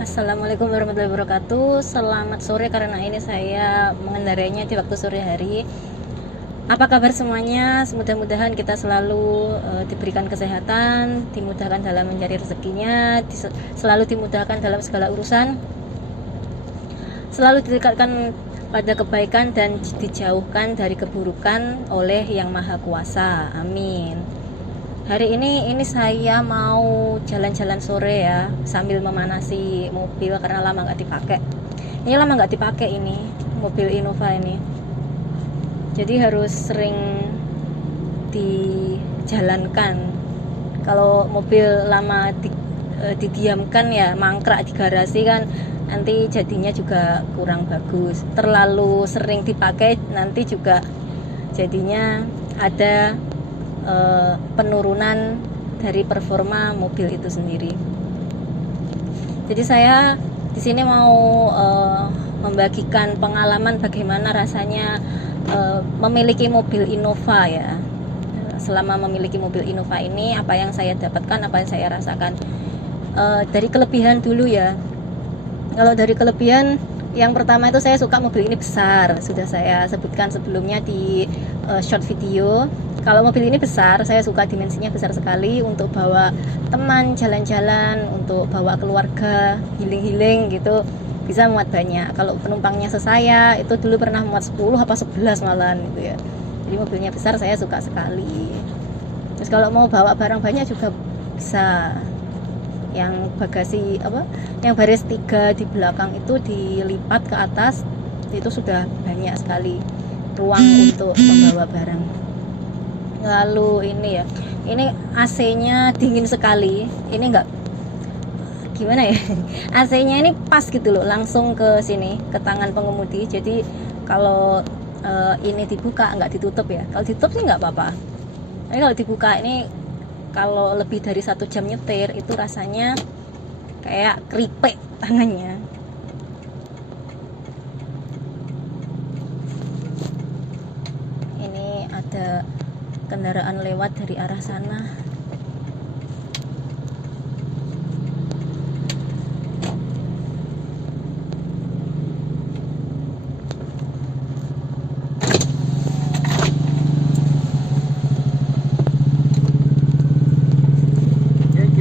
Assalamualaikum warahmatullahi wabarakatuh. Selamat sore, karena ini saya mengendarainya di waktu sore hari. Apa kabar semuanya? Mudah-mudahan kita selalu diberikan kesehatan, dimudahkan dalam mencari rezekinya, selalu dimudahkan dalam segala urusan, selalu didekatkan pada kebaikan dan dijauhkan dari keburukan oleh Yang Maha Kuasa. Amin. Hari ini saya mau jalan-jalan sore ya, sambil memanasi mobil karena lama nggak dipakai. Ini lama nggak dipakai ini mobil Innova ini. Jadi harus sering dijalankan. Kalau mobil lama didiamkan ya mangkrak di garasi kan, nanti jadinya juga kurang bagus. Terlalu sering dipakai nanti juga jadinya ada penurunan dari performa mobil itu sendiri. Jadi saya di sini mau membagikan pengalaman bagaimana rasanya memiliki mobil Innova ya. Selama memiliki mobil Innova ini, apa yang saya dapatkan, apa yang saya rasakan. Dari kelebihan dulu ya. Kalau dari kelebihan, yang pertama itu saya suka mobil ini besar. Sudah saya sebutkan sebelumnya di short video. Kalau mobil ini besar, saya suka dimensinya besar sekali untuk bawa teman jalan-jalan, untuk bawa keluarga healing-healing gitu, bisa muat banyak. Kalau penumpangnya sesaya, itu dulu pernah muat 10 apa 11 malahan gitu ya. Jadi mobilnya besar, saya suka sekali. Terus kalau mau bawa barang banyak juga bisa. Yang bagasi yang baris 3 di belakang itu dilipat ke atas, itu sudah banyak sekali ruang untuk membawa barang. Lalu ini ya, ini AC-nya dingin sekali. Ini enggak, gimana ya, AC-nya ini pas gitu loh, langsung ke sini, ke tangan pengemudi. Jadi kalau ini dibuka, nggak ditutup ya. Kalau ditutup sih nggak apa-apa, tapi kalau dibuka ini, kalau lebih dari 1 jam nyetir itu rasanya kayak keripik tangannya. Ini ada kendaraan lewat dari arah sana.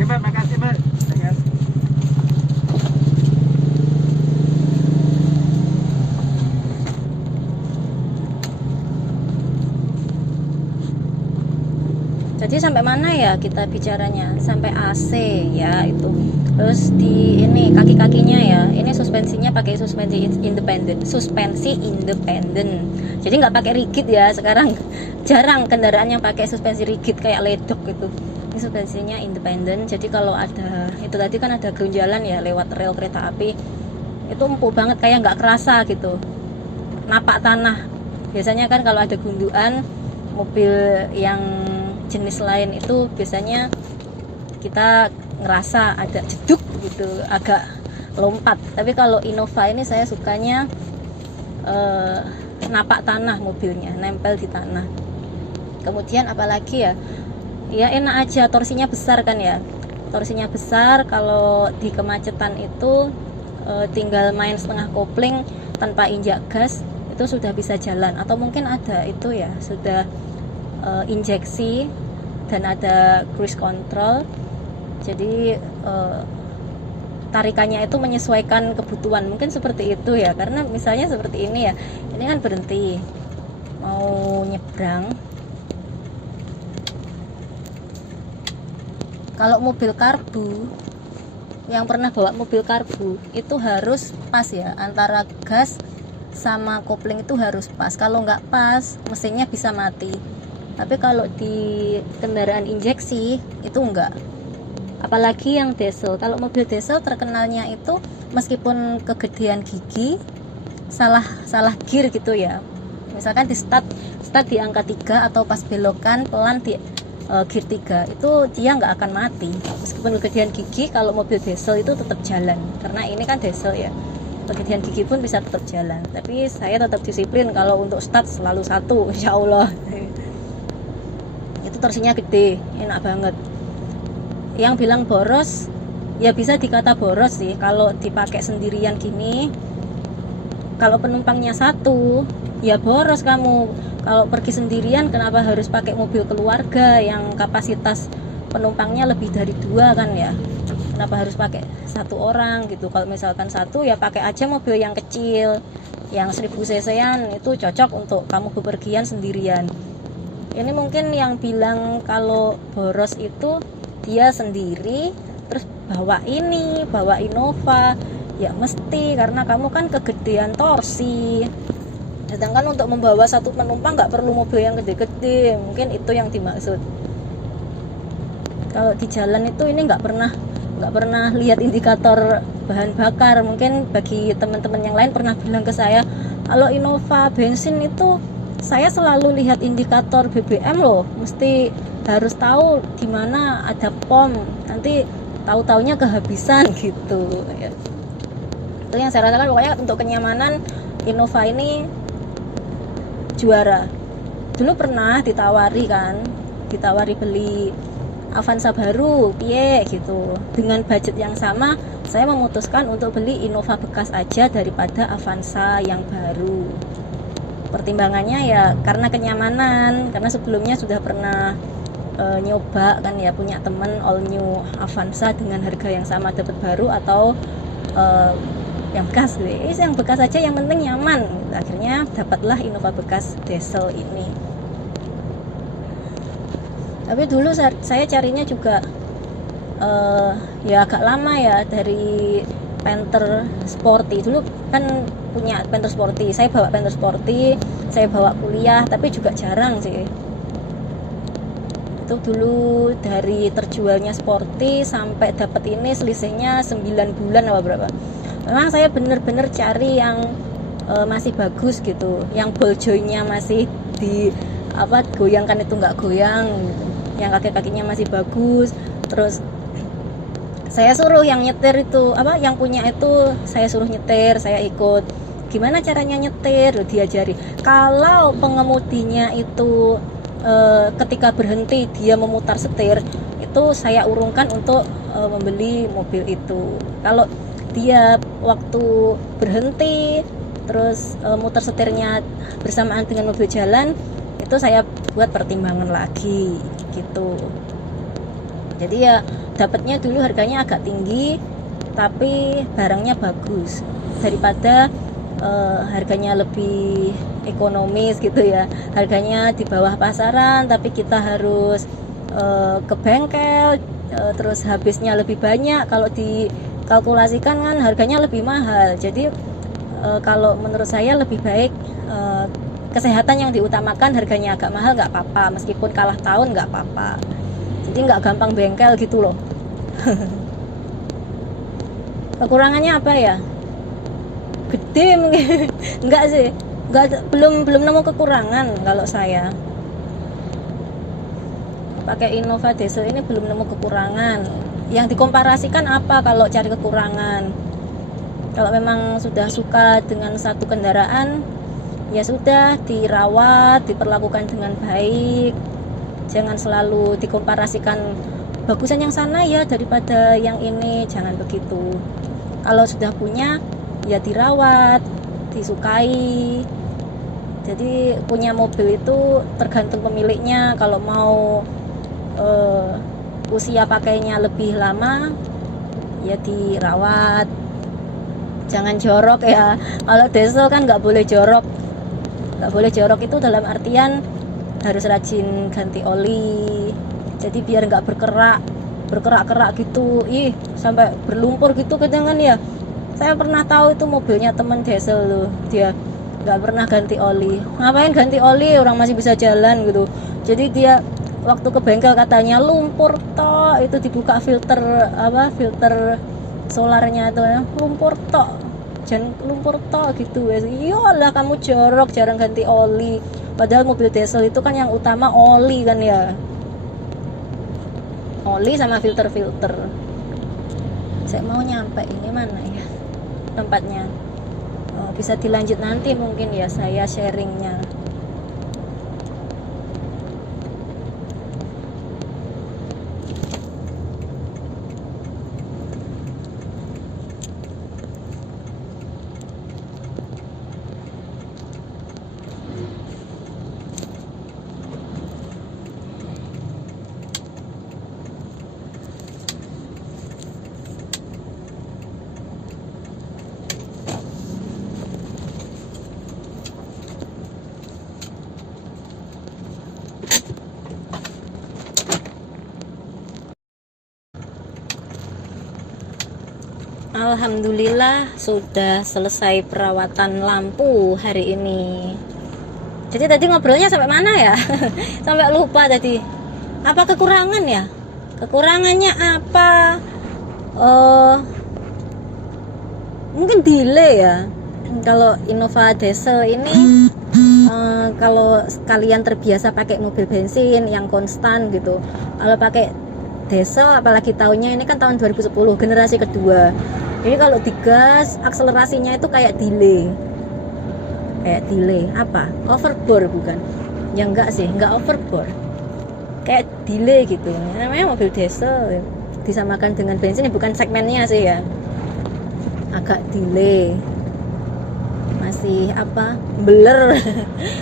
Makasih Mbak. Jadi sampai mana ya kita bicaranya? Sampai AC ya itu. Terus di ini kaki-kakinya ya, ini suspensinya pakai suspensi independen. Jadi nggak pakai rigid ya. Sekarang jarang kendaraan yang pakai suspensi rigid kayak ledok gitu. Ini suspensinya independen. Jadi kalau ada, itu tadi kan ada gonjalan ya lewat rel kereta api, itu empuk banget, kayak nggak kerasa gitu. Napak tanah. Biasanya kan kalau ada gundukan mobil yang jenis lain itu biasanya kita ngerasa ada jeduk gitu, agak lompat. Tapi kalau Innova ini saya sukanya napak tanah mobilnya, nempel di tanah. Kemudian apalagi ya, ya enak aja, torsinya besar kan ya. Torsinya besar, kalau di kemacetan itu tinggal main setengah kopling tanpa injak gas, itu sudah bisa jalan. Atau mungkin ada itu ya, sudah injeksi dan ada cruise control. Jadi tarikannya itu menyesuaikan kebutuhan, mungkin seperti itu ya. Karena misalnya seperti ini ya, ini kan berhenti mau nyebrang. Kalau mobil karbu, yang pernah bawa mobil karbu itu harus pas ya, antara gas sama kopling itu harus pas. Kalau nggak pas, mesinnya bisa mati. Tapi kalau di kendaraan injeksi itu enggak. Apalagi yang diesel. Kalau mobil diesel terkenalnya itu meskipun kegedean gigi, salah gear gitu ya. Misalkan di start di angka 3 atau pas belokan pelan di gear 3, itu dia nggak akan mati. Meskipun kegedean gigi, kalau mobil diesel itu tetap jalan. Karena ini kan diesel ya. Kegedean gigi pun bisa tetap jalan. Tapi saya tetap disiplin, kalau untuk start selalu 1, insya Allah. Itu torsinya gede, enak banget. Yang bilang boros ya bisa dikata boros sih kalau dipakai sendirian gini. Kalau penumpangnya satu, ya boros kamu. Kalau pergi sendirian, kenapa harus pakai mobil keluarga yang kapasitas penumpangnya lebih dari 2 kan ya? Kenapa harus pakai 1 orang gitu? Kalau misalkan 1, ya pakai aja mobil yang kecil, yang 1000 cc-an, itu cocok untuk kamu bepergian sendirian. Ini mungkin yang bilang kalau boros itu dia sendiri, terus bawa Innova. Ya mesti, karena kamu kan kegedean torsi. Sedangkan untuk membawa 1 penumpang nggak perlu mobil yang gede-gede. Mungkin itu yang dimaksud. Kalau di jalan itu ini nggak pernah lihat indikator bahan bakar. Mungkin bagi teman-teman yang lain pernah bilang ke saya, kalau Innova bensin itu saya selalu lihat indikator BBM loh. Mesti harus tahu di mana ada pom. Nanti tahu-taunya kehabisan gitu ya. Itu yang saya rasakan. Pokoknya untuk kenyamanan Innova ini juara. Dulu pernah ditawari beli Avanza baru piye gitu, dengan budget yang sama saya memutuskan untuk beli Innova bekas aja daripada Avanza yang baru. Pertimbangannya ya karena kenyamanan, karena sebelumnya sudah pernah nyoba kan ya, punya temen all new Avanza dengan harga yang sama dapat baru atau yang bekas. Yang bekas aja yang penting nyaman. Akhirnya dapatlah Innova bekas diesel ini. Tapi dulu saya carinya juga ya agak lama ya, dari Panther Sporty. Dulu kan punya Panther Sporty, saya bawa Panther Sporty, saya bawa kuliah, tapi juga jarang sih. Itu dulu dari terjualnya Sporty sampai dapat ini selisihnya 9 bulan apa berapa. Memang saya bener-bener cari yang masih bagus gitu, yang ball jointnya masih di goyangkan itu nggak goyang gitu, yang kaki-kakinya masih bagus. Terus saya suruh yang nyetir itu yang punya itu, saya suruh nyetir, saya ikut gimana caranya nyetir, diajari. Kalau pengemudinya itu ketika berhenti dia memutar setir, itu saya urungkan untuk membeli mobil itu. Kalau dia waktu berhenti terus muter setirnya bersamaan dengan mobil jalan, itu saya buat pertimbangan lagi gitu. Jadi ya dapatnya dulu harganya agak tinggi tapi barangnya bagus, daripada harganya lebih ekonomis gitu ya, harganya di bawah pasaran tapi kita harus ke bengkel, terus habisnya lebih banyak. Kalau dikalkulasikan kan harganya lebih mahal. Jadi kalau menurut saya lebih baik kesehatan yang diutamakan, harganya agak mahal nggak apa-apa, meskipun kalah tahun nggak apa-apa. Jadi nggak gampang bengkel gitu loh. Kekurangannya apa ya? Gede mungkin. Enggak sih, belum nemu kekurangan. Kalau saya pakai Innova diesel ini belum nemu kekurangan. Yang dikomparasikan apa kalau cari kekurangan? Kalau memang sudah suka dengan satu kendaraan, ya sudah, dirawat, diperlakukan dengan baik. Jangan selalu dikomparasikan bagusan yang sana ya daripada yang ini, jangan begitu. Kalau sudah punya, ya dirawat, disukai. Jadi punya mobil itu tergantung pemiliknya. Kalau mau usia pakainya lebih lama, ya dirawat. Jangan jorok ya. Kalau diesel kan nggak boleh jorok. Nggak boleh jorok itu dalam artian harus rajin ganti oli. Jadi biar nggak berkerak gitu. Sampai berlumpur gitu kadang kan ya. Saya pernah tahu itu mobilnya teman diesel tuh, dia nggak pernah ganti oli. Ngapain ganti oli, orang masih bisa jalan gitu. Jadi dia waktu ke bengkel katanya lumpur toh, itu dibuka filter solarnya itu ya, lumpur tok, jangan lumpur tok gitu. Iyalah kamu jorok, jarang ganti oli, padahal mobil diesel itu kan yang utama oli kan ya, oli sama filter. Saya mau nyampe ini mana ya tempatnya. Bisa dilanjut nanti mungkin ya saya sharingnya. Alhamdulillah sudah selesai perawatan lampu hari ini. Jadi tadi ngobrolnya sampai mana ya? Sampai lupa tadi. Apa kekurangan ya? Kekurangannya apa? Mungkin delay ya. Kalau Innova Diesel ini kalau kalian terbiasa pakai mobil bensin yang konstan gitu, kalau pakai diesel apalagi tahunnya ini kan tahun 2010 generasi kedua, jadi kalau digas akselerasinya itu kayak delay apa overbore bukan ya, enggak sih, enggak overbore, kayak delay gitu. Namanya mobil diesel disamakan dengan bensin, bukan segmennya sih ya, agak delay, masih apa blur.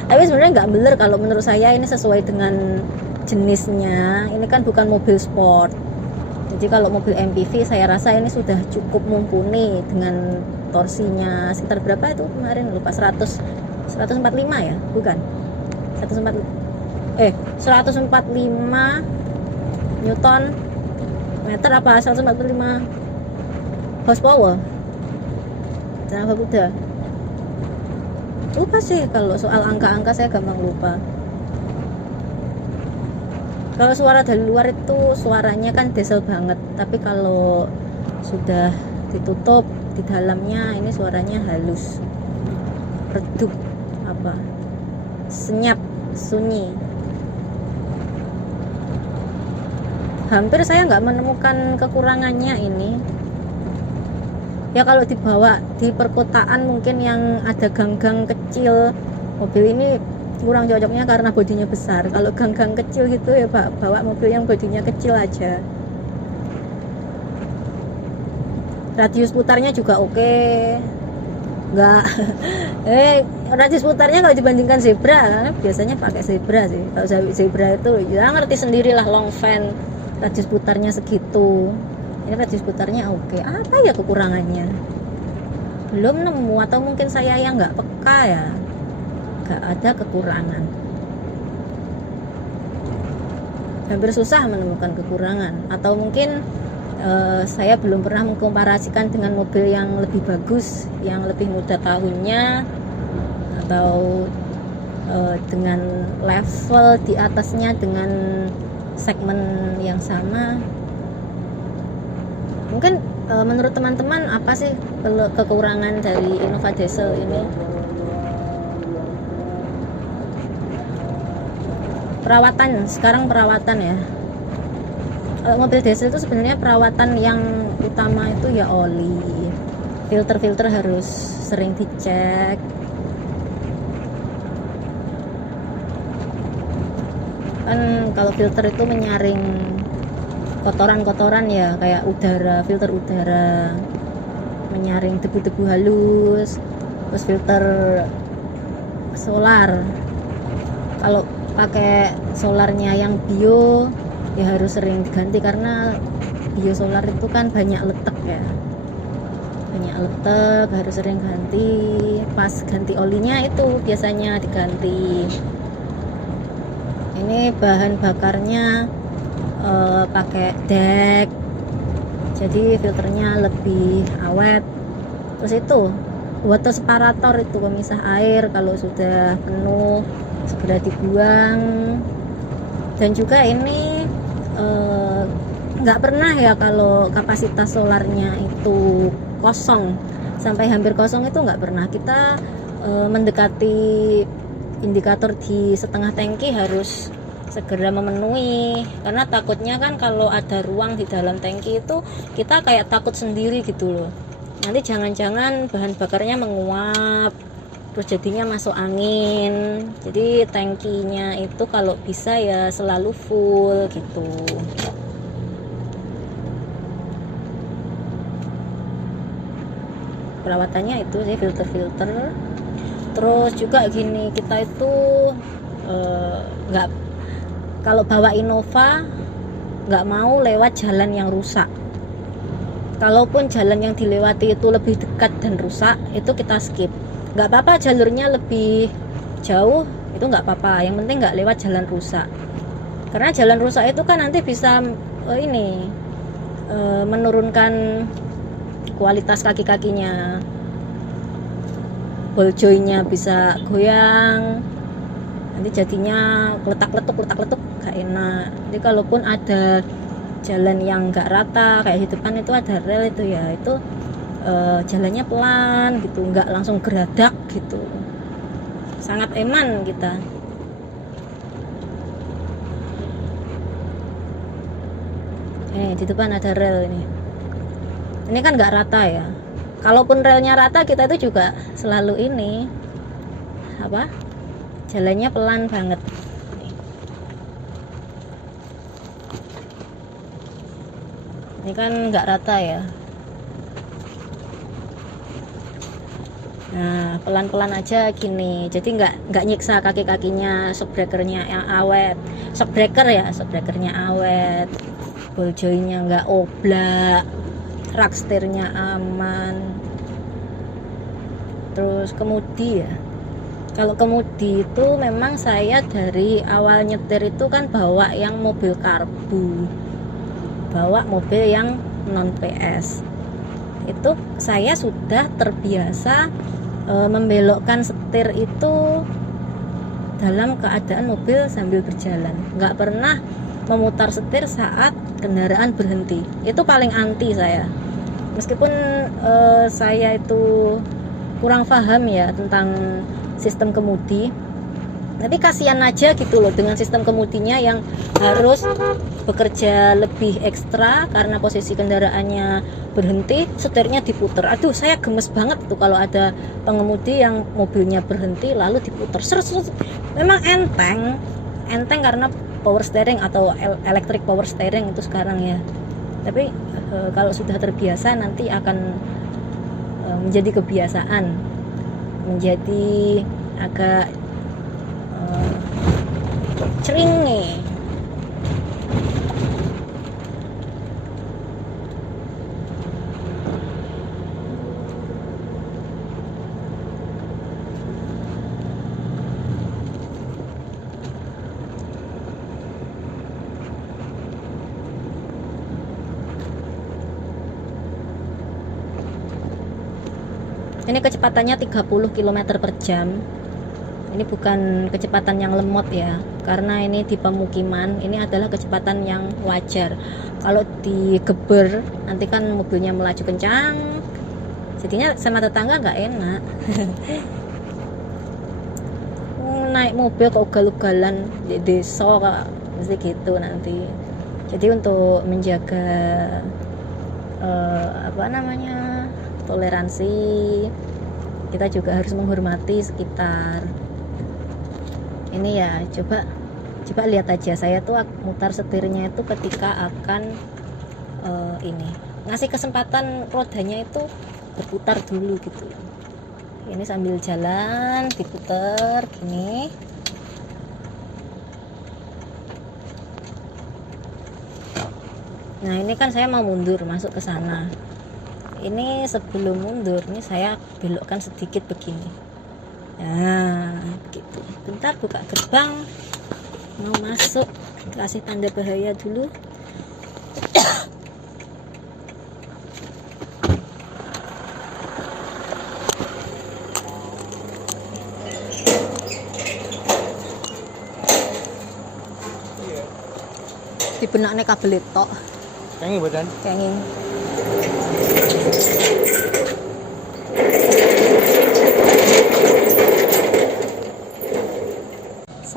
Tapi sebenarnya nggak blur kalau menurut saya, ini sesuai dengan jenisnya. Ini kan bukan mobil sport, jadi kalau mobil MPV saya rasa ini sudah cukup mumpuni dengan torsinya sekitar berapa itu kemarin lupa, 145 ya, bukan 145 Newton meter apa 145 horsepower, jangan udah lupa sih. Kalau soal angka-angka saya gampang lupa. Kalau suara dari luar itu suaranya kan diesel banget, tapi kalau sudah ditutup di dalamnya ini suaranya halus, redup, apa, senyap, sunyi. Hampir saya nggak menemukan kekurangannya ini. Ya kalau dibawa di perkotaan mungkin yang ada gang-gang kecil, mobil ini kurang cocoknya karena bodinya besar. Kalau gang-gang kecil gitu ya Pak, bawa mobil yang bodinya kecil aja. Radius putarnya juga oke. Enggak. Radius putarnya kalau dibandingkan Zebra, karena biasanya pakai Zebra sih. Kalau Zebra itu ya ngerti sendirilah, long van, radius putarnya segitu. Ini radius putarnya oke. Apa ya kekurangannya? Belum nemu, atau mungkin saya yang nggak peka ya. Nggak ada kekurangan. Hampir susah menemukan kekurangan, atau mungkin saya belum pernah mengkomparasikan dengan mobil yang lebih bagus, yang lebih muda tahunnya, atau dengan level di atasnya dengan segmen yang sama. Mungkin menurut teman-teman apa sih kekurangan dari Innova Diesel ini? Perawatan, sekarang perawatan ya. Mobil diesel itu sebenarnya perawatan yang utama itu ya oli, filter harus sering dicek. Kan kalau filter itu menyaring kotoran ya, kayak udara, filter udara, menyaring debu-debu halus. Terus filter solar, kalau pakai solarnya yang bio ya harus sering diganti, karena bio solar itu kan banyak letek ya, harus sering ganti. Pas ganti olinya itu biasanya diganti. Ini bahan bakarnya pakai dek, jadi filternya lebih awet. Terus itu water separator, itu pemisah air, kalau sudah penuh segera dibuang. Dan juga ini nggak pernah ya kalau kapasitas solarnya itu kosong sampai hampir kosong, itu nggak pernah. Kita mendekati indikator di setengah tangki harus segera memenuhi, karena takutnya kan kalau ada ruang di dalam tangki itu kita kayak takut sendiri gitu loh, nanti jangan-jangan bahan bakarnya menguap terus jadinya masuk angin. Jadi tangkinya itu kalau bisa ya selalu full gitu. Perawatannya itu sih filter. Terus juga gini, kita itu nggak, kalau bawa Innova nggak mau lewat jalan yang rusak. Kalaupun jalan yang dilewati itu lebih dekat dan rusak, itu kita skip. Nggak apa-apa jalurnya lebih jauh, itu nggak apa-apa, yang penting nggak lewat jalan rusak. Karena jalan rusak itu kan nanti bisa menurunkan kualitas kaki-kakinya, ball jointnya bisa goyang, nanti jadinya letak-letuk gak enak. Jadi kalaupun ada jalan yang gak rata kayak di depan itu ada rel itu ya, itu jalannya pelan gitu, nggak langsung geradak gitu, sangat eman kita. Di depan ada rel ini kan nggak rata ya. Kalaupun relnya rata, kita itu juga selalu jalannya pelan banget. Ini kan nggak rata ya. Nah, pelan-pelan aja gini. Jadi nggak nyiksa kaki-kakinya, shockbreakernya yang awet. Shockbreakernya awet. Ball jointnya nggak oblak. Rak setirnya aman. Terus kemudi ya. Kalau kemudi itu memang saya dari awal nyetir itu kan bawa yang mobil karbu. Bawa mobil yang non PS. Itu saya sudah terbiasa membelokkan setir itu dalam keadaan mobil sambil berjalan, nggak pernah memutar setir saat kendaraan berhenti. Itu paling anti saya, meskipun saya itu kurang paham ya tentang sistem kemudi, tapi kasihan aja gitu loh dengan sistem kemudinya yang harus bekerja lebih ekstra karena posisi kendaraannya berhenti, setirnya diputer. Aduh, saya gemes banget tuh kalau ada pengemudi yang mobilnya berhenti lalu diputer. Memang enteng karena power steering atau electric power steering itu sekarang ya. Tapi kalau sudah terbiasa nanti akan menjadi kebiasaan, menjadi agak cering nih. Ini kecepatannya 30 km per jam. Ini bukan kecepatan yang lemot ya, karena ini di pemukiman. Ini adalah kecepatan yang wajar. Kalau digeber nanti kan mobilnya melaju kencang, jadinya sama tetangga nggak enak. Naik mobil kok ugal-ugalan di desa kok mesti gitu nanti. Jadi untuk menjaga toleransi, kita juga harus menghormati sekitar. Ini ya, coba lihat aja, saya tuh mutar setirnya itu ketika akan ngasih kesempatan rodanya itu berputar dulu gitu. Ini sambil jalan diputar gini. Nah, ini kan saya mau mundur masuk ke sana. Ini sebelum mundur ini saya belokkan sedikit begini. Nah, gitu. Bentar, buka gerbang, mau masuk, kasih tanda bahaya dulu. Dibenakne kabel tok. Kenging badan. Kenging.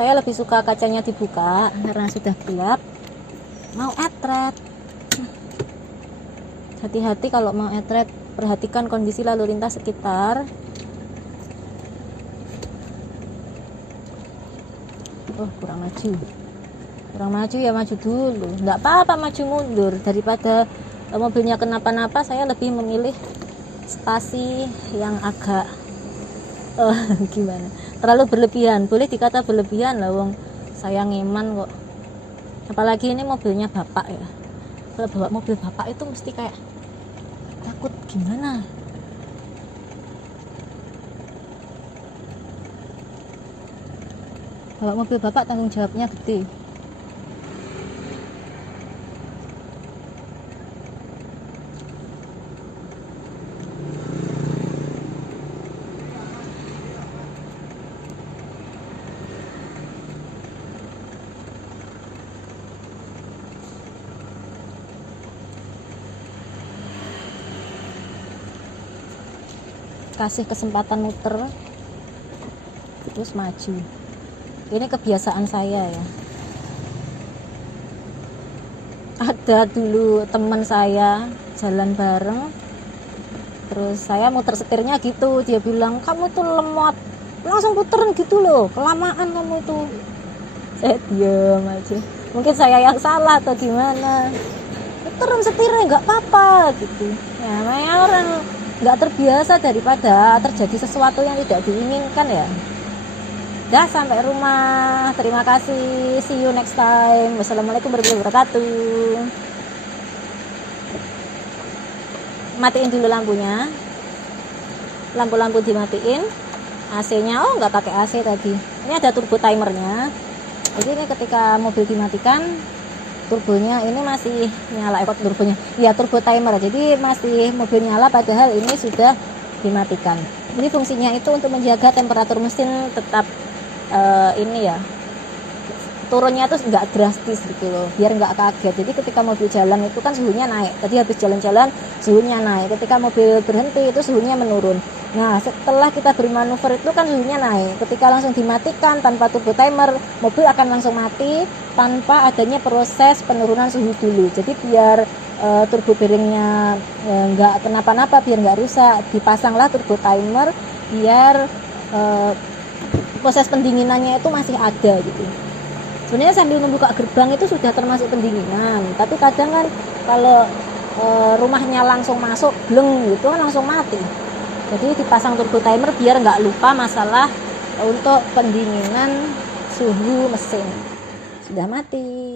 Saya lebih suka kacanya dibuka karena sudah gelap. Mau etret. Hati-hati kalau mau etret, perhatikan kondisi lalu lintas sekitar. Oh, kurang maju ya, maju dulu, nggak apa-apa maju mundur, daripada mobilnya kenapa-napa. Saya lebih memilih spasi yang agak gimana, terlalu berlebihan, boleh dikata berlebihan lah, wong saya ngeman kok. Apalagi ini mobilnya bapak ya, kalau bawa mobil bapak itu mesti kayak takut gimana. Bawa mobil bapak tanggung jawabnya gede. kasih kesempatan muter terus maju. Ini kebiasaan saya ya. Ada dulu teman saya jalan bareng, terus saya muter setirnya gitu, dia bilang kamu tuh lemot, langsung puterin gitu loh, kelamaan kamu itu. Saya diam aja, mungkin saya yang salah atau gimana. Puterin setirnya nggak apa-apa gitu ya, namanya orang nggak terbiasa daripada terjadi sesuatu yang tidak diinginkan ya. Dah, sampai rumah. Terima kasih. See you next time. Wassalamualaikum warahmatullahi wabarakatuh. Matiin dulu lampunya. Lampu-lampu dimatiin. AC-nya nggak pakai AC tadi. Ini ada turbo timernya. Jadi ini ketika mobil dimatikan, turbonya ini masih nyala. Turbonya, ya turbo timer. Jadi masih mobil nyala padahal ini sudah dimatikan. Jadi fungsinya itu untuk menjaga temperatur mesin tetap ini ya, turunnya tuh nggak drastis gitu loh, biar nggak kaget. Jadi ketika mobil jalan itu kan suhunya naik, tadi habis jalan-jalan suhunya naik, ketika mobil berhenti itu suhunya menurun. Nah setelah kita beri manuver itu kan suhunya naik, ketika langsung dimatikan tanpa turbo timer, mobil akan langsung mati tanpa adanya proses penurunan suhu dulu. Jadi biar turbo bearingnya nggak kenapa-napa, biar nggak rusak, dipasanglah turbo timer biar proses pendinginannya itu masih ada gitu. Sebenarnya sambil membuka gerbang itu sudah termasuk pendinginan, tapi kadang kan kalau rumahnya langsung masuk bleng gitu kan langsung mati. Jadi dipasang turbo timer biar nggak lupa masalah untuk pendinginan suhu mesin. Sudah mati.